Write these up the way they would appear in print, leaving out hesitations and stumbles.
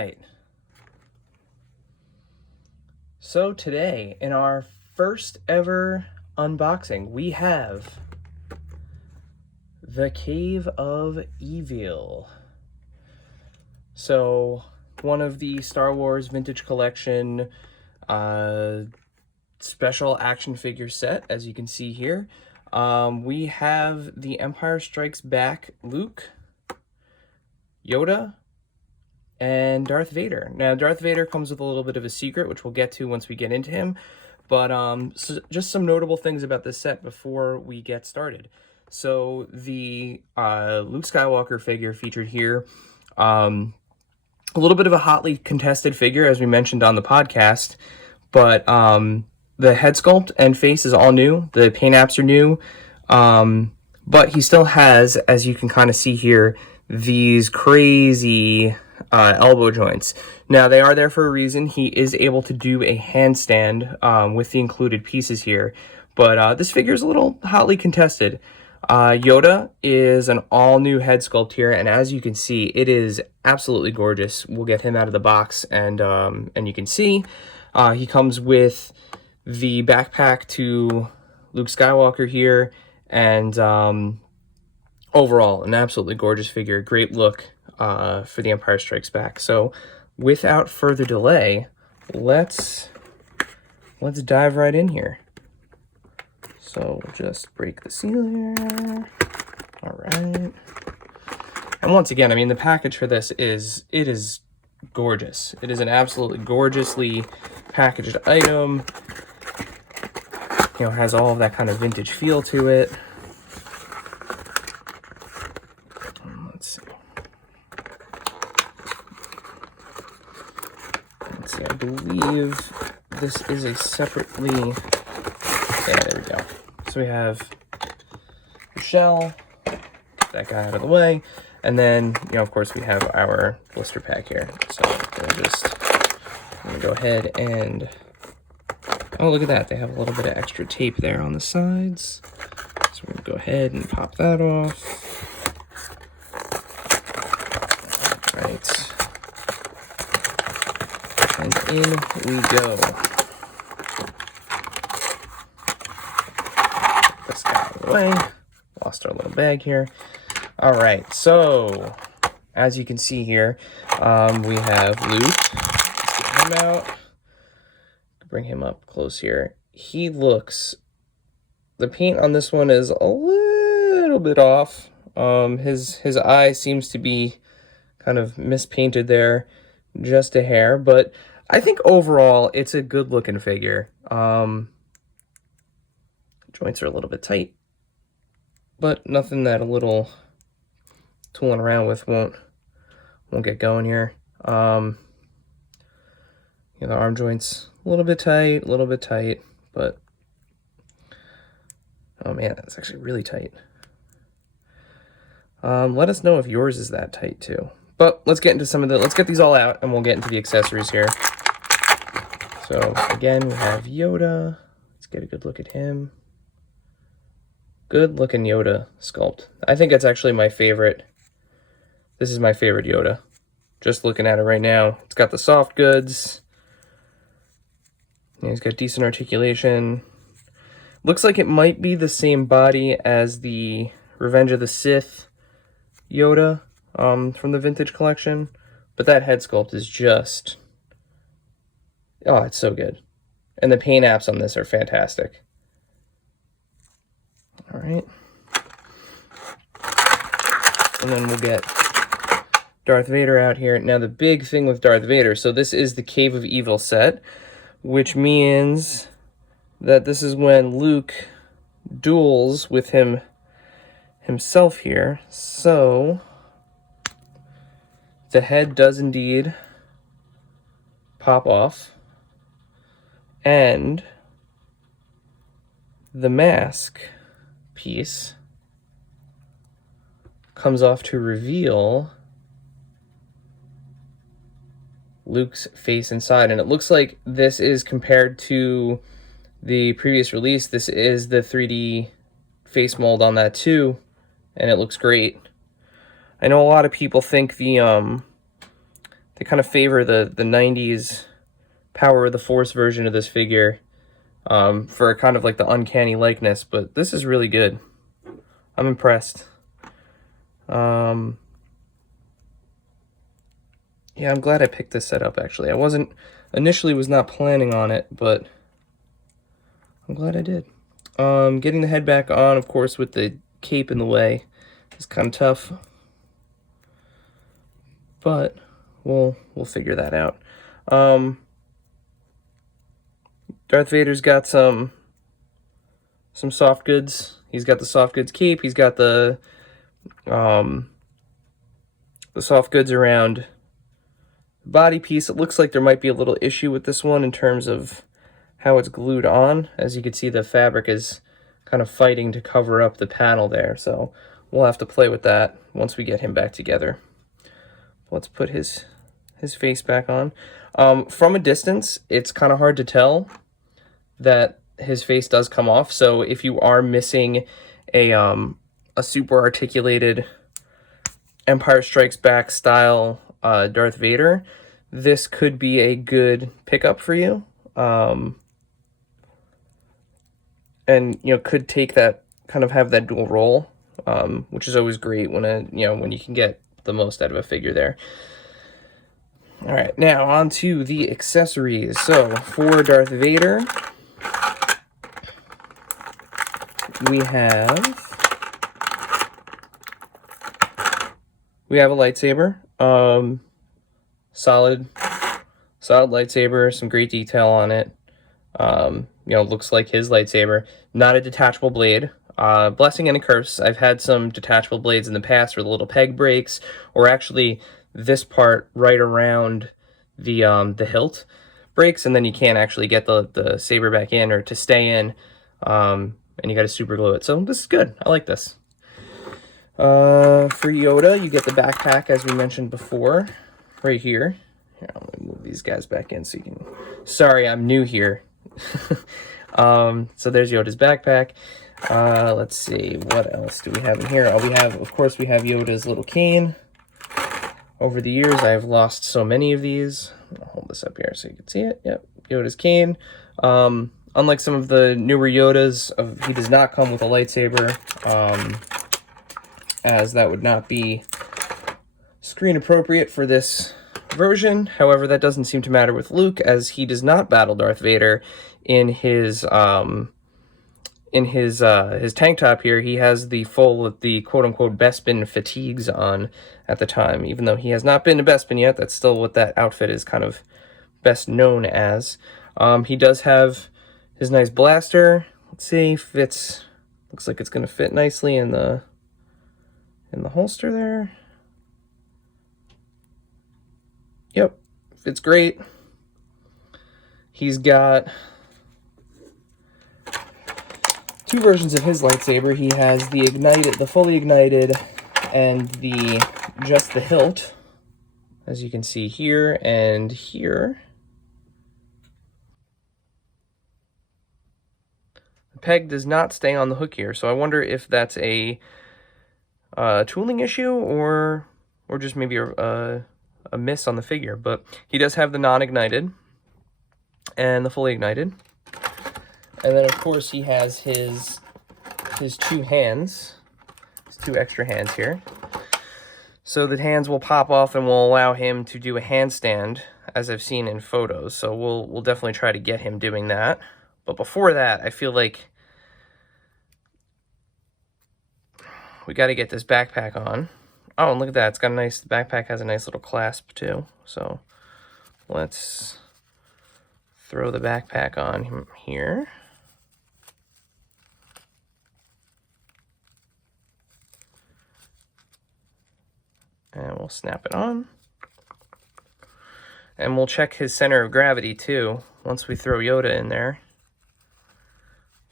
right. So today, in our first ever unboxing, we have the Cave of Evil. So, one of the Star Wars Vintage Collection special action figure set, as you can see here. We have the Empire Strikes Back Luke, Yoda, and Darth Vader. Now, Darth Vader comes with a little bit of a secret, which we'll get to once we get into him. But so just some notable things about this set before we get started. So the Luke Skywalker figure featured here, a little bit of a hotly contested figure, as we mentioned on the podcast, but the head sculpt and face is all new. The paint apps are new, but he still has, as you can kind of see here, these crazy elbow joints. Now, they are there for a reason. He is able to do a handstand with the included pieces here, but this figure is a little hotly contested. Yoda is an all-new head sculpt here, and as you can see, it is absolutely gorgeous. We'll get him out of the box, and you can see he comes with the backpack to Luke Skywalker here, and overall, an absolutely gorgeous figure. Great look for The Empire Strikes Back. So, without further delay, let's dive right in here. So we'll just break the seal here. All right. And once again, I mean, the package for this is gorgeous. It is an absolutely gorgeously packaged item. You know, has all of that kind of vintage feel to it. Let's see. I believe this is a separately... Yeah, there we go. So we have the shell, get that guy out of the way, and then, you know, of course, we have our blister pack here. So I'm gonna go ahead and, oh, look at that. They have a little bit of extra tape there on the sides. So we're gonna go ahead and pop that off. All right. And in we go. This guy out of the way. Lost our little bag here. All right, so as you can see here, we have Luke. Let's get him out. Bring him up close here. He looks, the paint on this one is a little bit off. His eye seems to be kind of mispainted there, just a hair, but I think overall it's a good looking figure. Joints are a little bit tight, but nothing that a little tooling around with won't get going here. You know, the arm joints a little bit tight, but oh man, that's actually really tight. Let us know if yours is that tight too. But let's get into let's get these all out and we'll get into the accessories here. So again, we have Yoda. Let's get a good look at him. Good looking Yoda sculpt. I think it's actually my favorite. This is my favorite Yoda. Just looking at it right now. It's got the soft goods. He's got decent articulation. Looks like it might be the same body as the Revenge of the Sith Yoda from the Vintage Collection. But that head sculpt is just... oh, it's so good. And the paint apps on this are fantastic. All right. And then we'll get Darth Vader out here. Now, the big thing with Darth Vader, so this is the Cave of Evil set, which means that this is when Luke duels with himself here. So the head does indeed pop off, and the mask piece comes off to reveal Luke's face inside. And it looks like this is, compared to the previous release, this is the 3D face mold on that too, and it looks great. I know a lot of people think the they kind of favor the 90s Power of the Force version of this figure for kind of like the uncanny likeness, but this is really good. I'm impressed. Yeah, I'm glad I picked this set up, actually. I initially was not planning on it, but I'm glad I did. Getting the head back on, of course, with the cape in the way is kind of tough, but we'll figure that out. Darth Vader's got some soft goods. He's got the soft goods cape. He's got the soft goods around the body piece. It looks like there might be a little issue with this one in terms of how it's glued on. As you can see, the fabric is kind of fighting to cover up the panel there, so we'll have to play with that once we get him back together. Let's put his face back on. From a distance, it's kind of hard to tell that his face does come off, so if you are missing a super articulated Empire Strikes Back style Darth Vader, this could be a good pickup for you. And could take that, kind of have that dual role, which is always great when when you can get the most out of a figure there. All right, now on to the accessories. So for Darth Vader, we have a lightsaber, solid lightsaber, some great detail on it. Looks like his lightsaber, not a detachable blade. Blessing and a curse. I've had some detachable blades in the past where the little peg breaks, or actually this part right around the hilt breaks, and then you can't actually get the saber back in or to stay in, and you got to super glue it. So this is good. I like this. For Yoda, you get the backpack, as we mentioned before, right here. Here, let me move these guys back in so you can... Sorry, I'm new here. So there's Yoda's backpack. Let's see, what else do we have in here? Of course, we have Yoda's little cane. Over the years, I've lost so many of these. I'll hold this up here so you can see it. Yep, Yoda's cane. Unlike some of the newer Yodas, he does not come with a lightsaber, as that would not be screen appropriate for this version. However, that doesn't seem to matter with Luke, as he does not battle Darth Vader in his tank top here. He has the quote-unquote Bespin fatigues on at the time, even though he has not been to Bespin yet. That's still what that outfit is kind of best known as. He does have his nice blaster. Let's see, looks like it's going to fit nicely in the holster there. Yep, fits great. He's got two versions of his lightsaber. He has the fully ignited, and just the hilt, as you can see here and here. The peg does not stay on the hook here, so I wonder if that's a tooling issue or just maybe a miss on the figure. But he does have the non-ignited and the fully ignited. And then, of course, he has his two hands, his two extra hands here. So the hands will pop off and will allow him to do a handstand, as I've seen in photos. So we'll definitely try to get him doing that. But before that, I feel like we got to get this backpack on. Oh, and look at that. The backpack has a nice little clasp too. So let's throw the backpack on here. And we'll snap it on. And we'll check his center of gravity too, once we throw Yoda in there.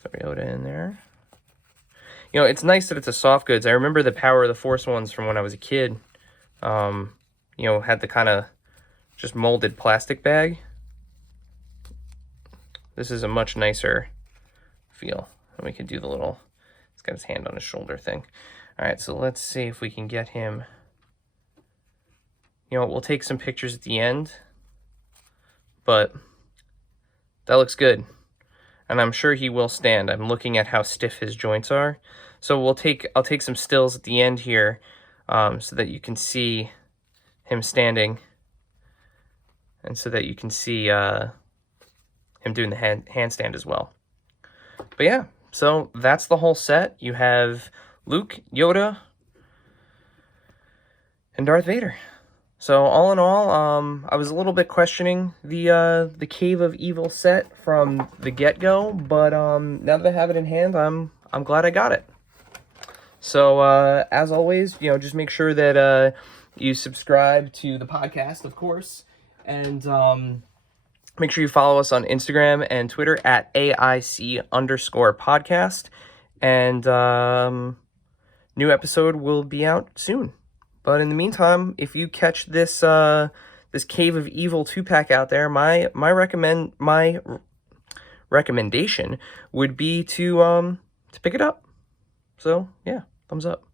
Throw Yoda in there. It's nice that it's a soft goods. I remember the Power of the Force ones from when I was a kid. Had the kind of just molded plastic bag. This is a much nicer feel. And we can do he's got his hand on his shoulder thing. All right, so let's see if we can get him You know, we'll take some pictures at the end, but that looks good. And I'm sure he will stand. I'm looking at how stiff his joints are. So I'll take some stills at the end here, so that you can see him standing, and so that you can see him doing the handstand as well. But yeah, so that's the whole set. You have Luke, Yoda, and Darth Vader. So all in all, I was a little bit questioning the Cave of Evil set from the get-go, but now that I have it in hand, I'm glad I got it. So as always, you know, just make sure that you subscribe to the podcast, of course, and make sure you follow us on Instagram and Twitter at AIC_podcast, and new episode will be out soon. But in the meantime, if you catch this this Cave of Evil 2-pack out there, my recommendation would be to pick it up. So yeah, thumbs up.